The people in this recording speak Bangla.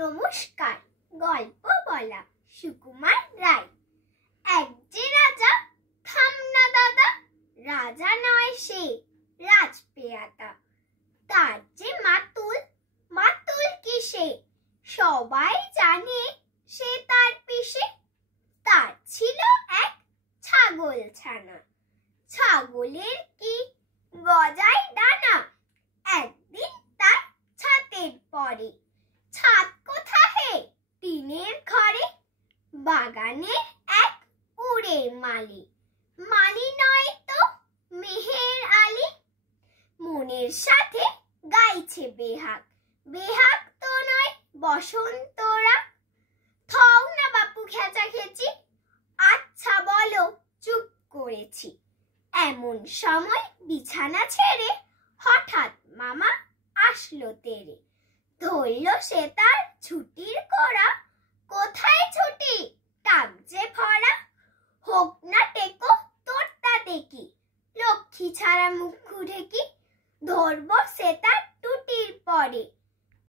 নমস্কার। গল্প বলা সুকুমার রায়। এক যে রাজা, থাম না দাদা, রাজা নয় সে রাজপেয়াদা। তার যে মাতুল, মাতুল কিসে, সবাই জানে সে তার পিসে। তার ছিল এক ছাগল ছানা, ছাগলের কি গজায় ডানা। একদিন তার ছাতের পরে, ছাদ কোথা হে, টিনের ঘরে। বাগানে এক উড়ে মালি, মালি নয় তো মেহের আলী। মনের সাথে গাইছে বেহাগ, বেহাগ তো নয় বসন্ত রাগ। থও না বাপু খেচাখেচি, আচ্ছা বলো চুপ করেছি। এমন সময় বিছানা ছেড়ে হঠাৎ মামা আসলো তেরে। ধরল সে তার ছুটির কোড়া, কোথায় ছুটি টাক যে ভরা। হোক না টেকো তোর তাতে কি, লক্ষ্মী ছাড়া মুখ ঢেকি। ধরবো